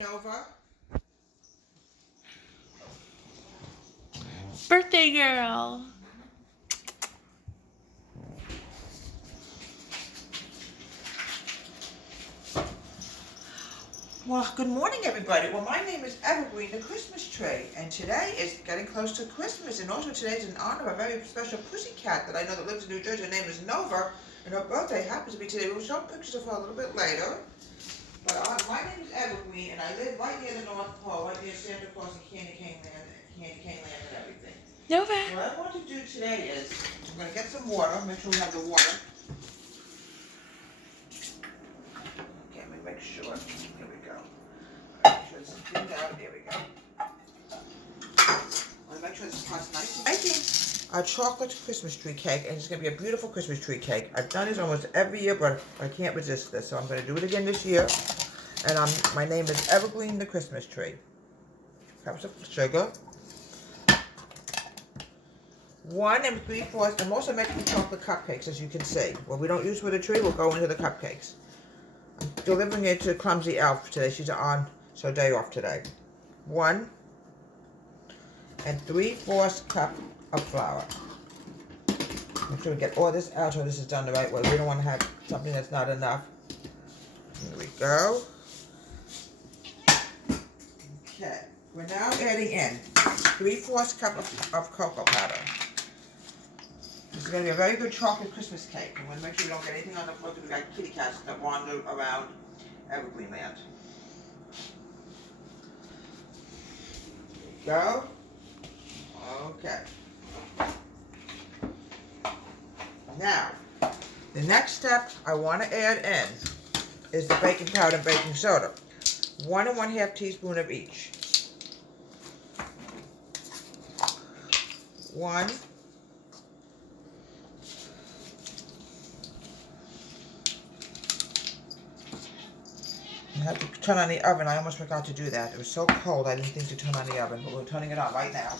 Nova. Birthday girl. Well, good morning, everybody. Well, my name is Evergreen, the Christmas tree, and today is getting close to Christmas, and also today is in honor of a very special pussycat that I know that lives in New Jersey. Her name is Nova, and her birthday happens to be today. We'll show pictures of her a little bit later. But my name is Evergreen, and I live right near the North Pole, right near Santa Claus and Candy Cane Land, and everything. Nova. What I want to do today is I'm going to get some water. Make sure we have the water. Okay, let me make sure. Here we go. Make sure this is cleaned out. There we go. I want to make sure this pot's nice and making a chocolate Christmas tree cake, and it's going to be a beautiful Christmas tree cake. I've done this almost every year, but I can't resist this, so I'm going to do it again this year. And my name is Evergreen the Christmas tree. Cups of sugar. 1 3/4. I'm also making chocolate cupcakes, as you can see. What we don't use for the tree will go into the cupcakes. I'm delivering it to Clumsy Elf today. She's on her day off today. 1 3/4 cup of flour. Make sure we get all this out so this is done the right way. We don't want to have something that's not enough. Here we go. Okay, we're now adding in 3/4 cup of cocoa powder. This is going to be a very good chocolate Christmas cake. I'm going to make sure we don't get anything on the floor because we got kitty cats that wander around Evergreen Land. There we go. Okay. Now, the next step I want to add in is the baking powder and baking soda. 1 1/2 teaspoon of each. 1. I have to turn on the oven. I almost forgot to do that. It was so cold I didn't think to turn on the oven, but we're turning it on right now.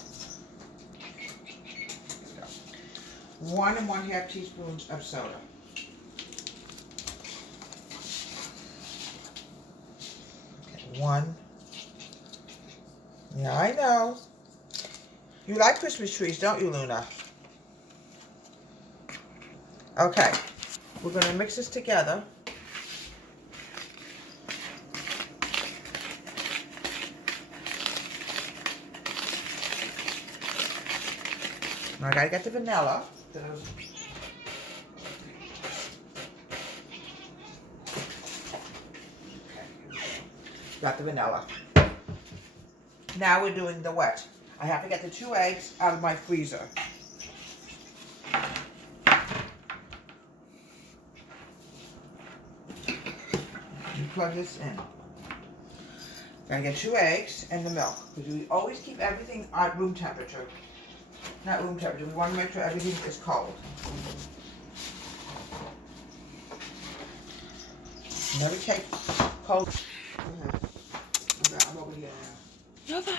1 1/2 teaspoons of soda. Okay, 1. Yeah, I know. You like Christmas trees, don't you, Luna? Okay, we're going to mix this together. Now I gotta get the vanilla. Got the vanilla. Now we're doing the wet. I have to get the 2 eggs out of my freezer. You plug this in. Gotta get 2 eggs and the milk. Because we always keep everything at room temperature. Not room temperature. We want to make sure everything is cold. Never take cold. I'm over here now. Nova.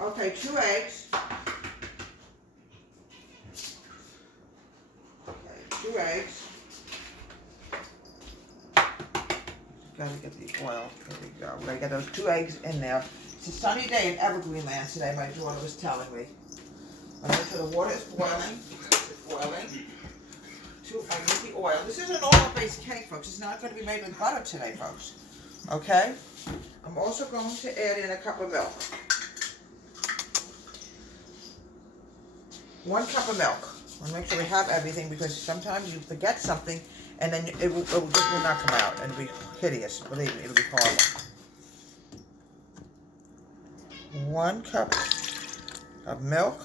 Okay, 2 eggs. Okay, 2 eggs. Gotta get the oil. There we go. We gotta get those 2 eggs in there. It's a sunny day in Evergreen Land today, my daughter was telling me. I make sure the water is boiling. It's boiling. I get the oil. This is an oil-based cake, folks. It's not going to be made with butter today, folks. Okay? I'm also going to add in a cup of milk. 1 cup of milk. I want to make sure we have everything because sometimes you forget something and then it just will not come out and it'll be hideous. Believe me, it'll be horrible. 1 cup of milk.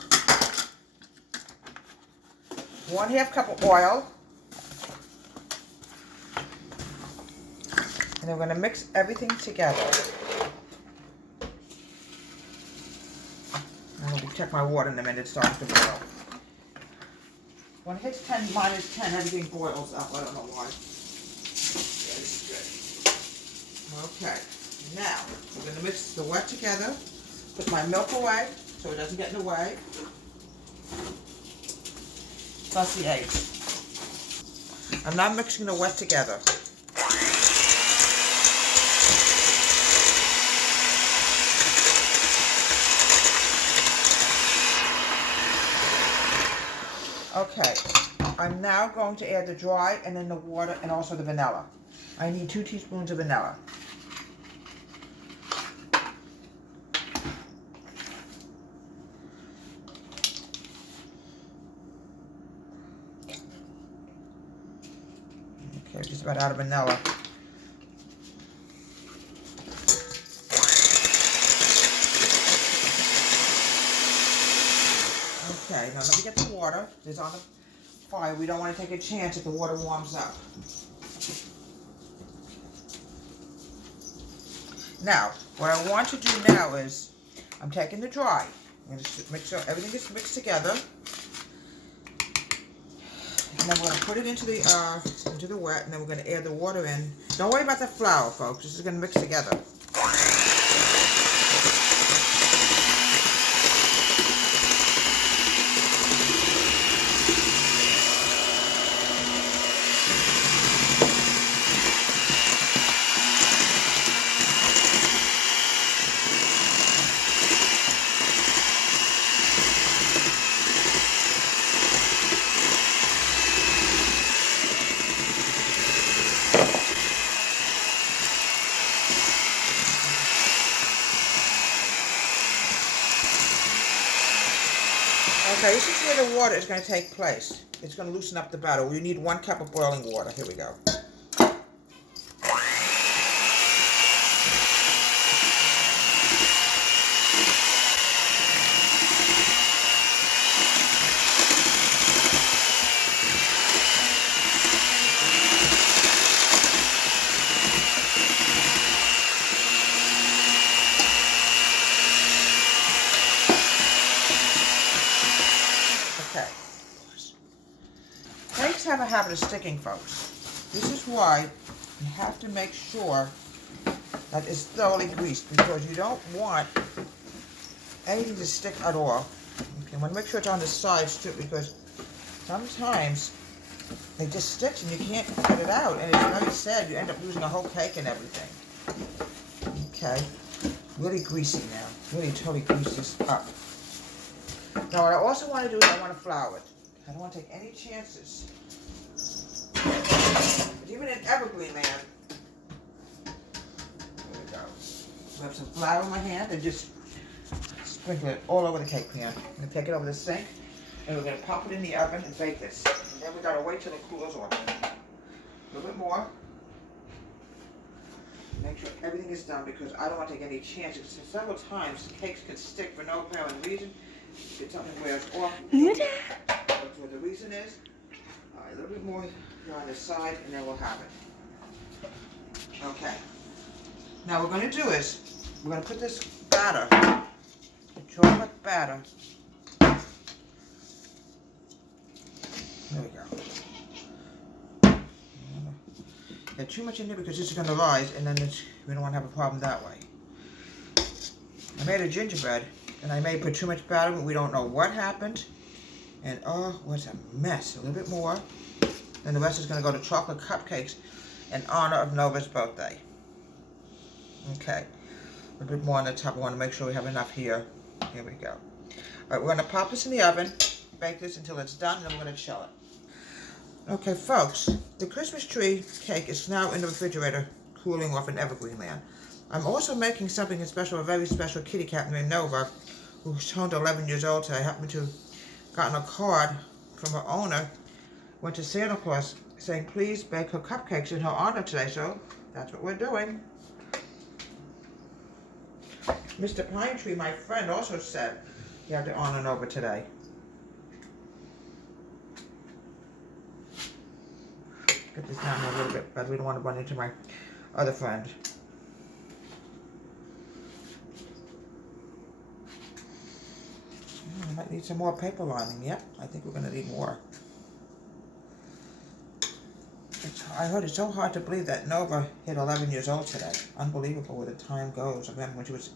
1/2 cup of oil. And then we're going to mix everything together. I'm going to check my water in a minute. It's starting to boil. When it hits 10 minus 10, everything boils up. I don't know why. Yeah, this is good. Okay. Now, we're going to mix the wet together. Put my milk away so it doesn't get in the way. Plus the eggs. I'm now mixing the wet together. Okay, I'm now going to add the dry and then the water and also the vanilla. I need 2 teaspoons of vanilla. Okay, just about out of vanilla. Okay, now let me get the water. It's on the fire. We don't want to take a chance if the water warms up. Now, what I want to do now is, I'm taking the dry. I'm going to make sure everything is mixed together. And then we're going to put it into the wet, and then we're going to add the water in. Don't worry about the flour, folks. This is going to mix together. Okay, this is where the water is going to take place. It's going to loosen up the batter. We need 1 cup of boiling water. Here we go. Cakes have a habit of sticking, folks. This is why you have to make sure that it's thoroughly greased, because you don't want anything to stick at all. Okay, I want to make sure it's on the sides too, because sometimes they just stick and you can't get it out, and it's very sad. You end up losing a whole cake and everything. Okay, really greasy now. Really totally grease this up. Now what I also want to do is I want to flour it. I don't want to take any chances. But even in evergreen land, there we go. I have some flour in my hand and just sprinkle it all over the cake pan. I'm going to take it over the sink and we're going to pop it in the oven and bake this. And then we got to wait till it cools off. A little bit more. Make sure everything is done because I don't want to take any chances. Several times cakes can stick for no apparent reason. If something wears off, that's what the reason is. All right, a little bit more here on this side, and then we'll have it. Okay. Now what we're going to do is, we're going to put this batter, the chocolate batter. There we go. Get too much in there because this is going to rise, and then we don't want to have a problem that way. I made a gingerbread. And I may put too much batter, but we don't know what happened. And oh, what's a mess. A little bit more. Then the rest is going to go to chocolate cupcakes in honor of Nova's birthday. Okay. A little bit more on the top. I want to make sure we have enough here. Here we go. All right, we're going to pop this in the oven, bake this until it's done, and then we're going to chill it. Okay, folks, the Christmas tree cake is now in the refrigerator, cooling off in evergreen land. I'm also making something special, a very special kitty cat named Nova, who's turned 11 years old today. I happened to have gotten a card from her owner, went to Santa Claus, saying please bake her cupcakes in her honor today, so that's what we're doing. Mr. Pine Tree, my friend, also said he had to honor Nova today. Get this down here a little bit, but we don't want to run into my other friend. I might need some more paper lining. Yep, I think we're going to need more. I heard it's so hard to believe that Nova hit 11 years old today. Unbelievable where the time goes. I remember when she was,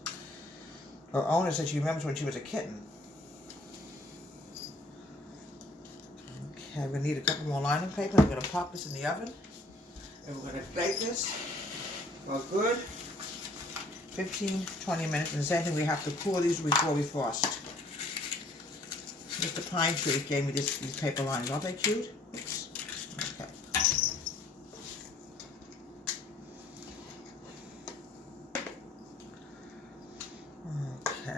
her owner said she remembers when she was a kitten. Okay, we're going to need a couple more lining paper. I'm going to pop this in the oven. And we're going to bake this for a good 15-20 minutes. And the same thing, we have to cool these before we frost. Mr. Pine Tree gave me these paper lines. Aren't they cute? Oops. Okay. Okay.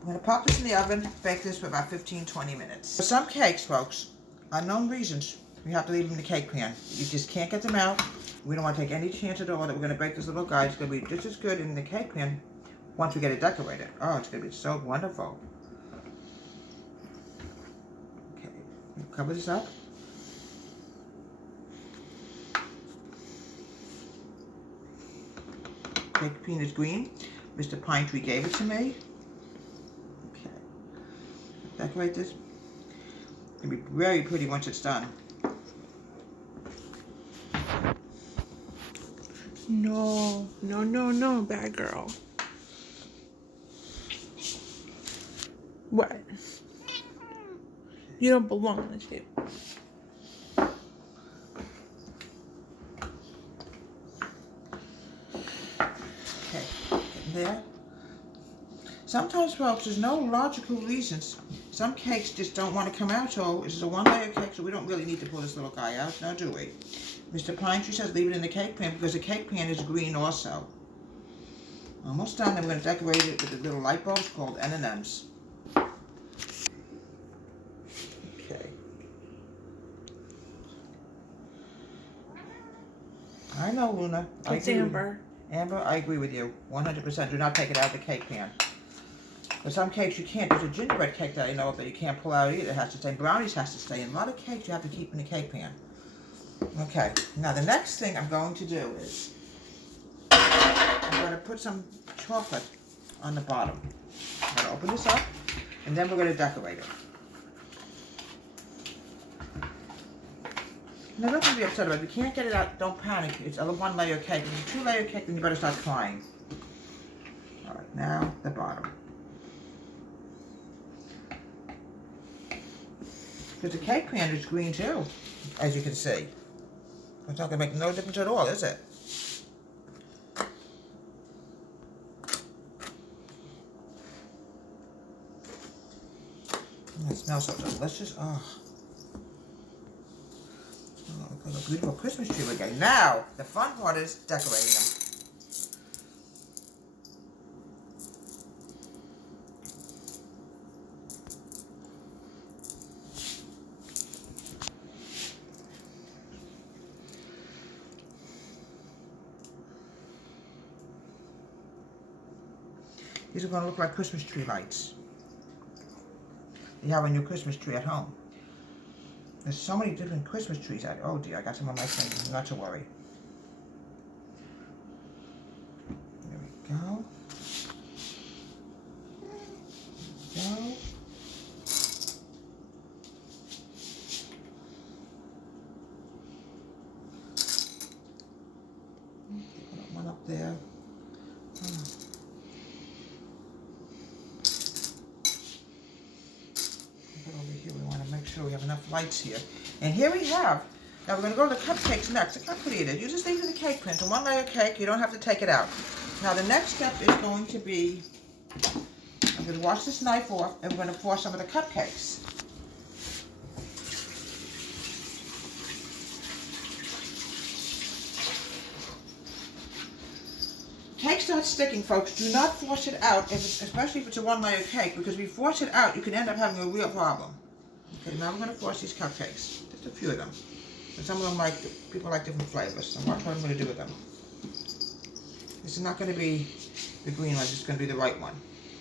I'm going to pop this in the oven, bake this for about 15-20 minutes. For some cakes, folks, unknown reasons, we have to leave them in the cake pan. You just can't get them out. We don't want to take any chance at all that we're going to bake this little guy. It's going to be just as good in the cake pan once we get it decorated. Oh, it's going to be so wonderful. Okay, cover this up. Cake pan is green. Mr. Pine Tree gave it to me. Okay, decorate this. It's going to be very pretty once it's done. No, no, no, no, bad girl. What? You don't belong on this table. Okay, getting there. Sometimes, folks, there's no logical reasons. Some cakes just don't want to come out, so this is a one-layer cake, so we don't really need to pull this little guy out, now do we? Mr. Pine Tree says leave it in the cake pan because the cake pan is green also. Almost done. Then we're going to decorate it with the little light bulbs called M&Ms. Okay. I know, Luna. It's Amber. Amber, I agree with you. 100%. Do not take it out of the cake pan. For some cakes you can't. There's a gingerbread cake that I know of that you can't pull out either. It has to stay. Brownies has to stay. And a lot of cakes you have to keep in the cake pan. Okay, now the next thing I'm going to do is I'm going to put some chocolate on the bottom. I'm going to open this up and then we're going to decorate it. Now don't be upset about it. If you can't get it out, don't panic. It's a one-layer cake. If it's a two-layer cake, then you better start crying. Alright, now the bottom. Because the cake pan is green too, as you can see. It's not going to make no difference at all, is it? It smells so delicious. Oh. Look at a beautiful Christmas tree we're getting. Now, the fun part is decorating them. These are going to look like Christmas tree lights. You have on your Christmas tree at home. There's so many different Christmas trees out. Oh dear, I got some on my finger. Not to worry. There we go. There we go. Put one up there. Over here, we want to make sure we have enough lights here. And here we have, now we're going to go to the cupcakes next. Look how pretty it is. You just leave it in the cake pan. It's a one-layer cake. You don't have to take it out. Now the next step is going to be, I'm going to wash this knife off and we're going to pour some of the cupcakes. Cake starts sticking, folks. Do not force it out, especially if it's a one-layer cake, because if you force it out, you can end up having a real problem. Okay, now we're going to force these cupcakes. Just a few of them. And some of them people like different flavors. So watch what I'm going to do with them. This is not going to be the green one, it's going to be the right one.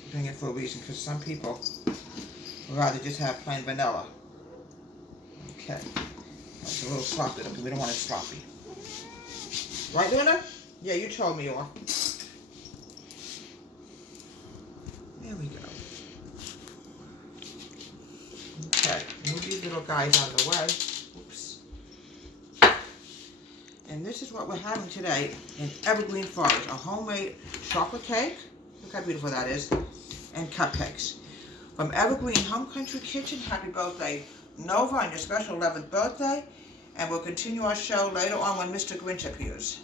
I'm doing it for a reason, because some people would rather just have plain vanilla. Okay. That's a little sloppy looking. We don't want it sloppy. Right, Luna? Yeah, you told me you are. There we go. Okay, move these little guys out of the way. Oops. And this is what we're having today in Evergreen Forest. A homemade chocolate cake. Look how beautiful that is. And cupcakes. From Evergreen Home Country Kitchen, happy birthday, Nova, on your special 11th birthday. And we'll continue our show later on when Mr. Grinch appears.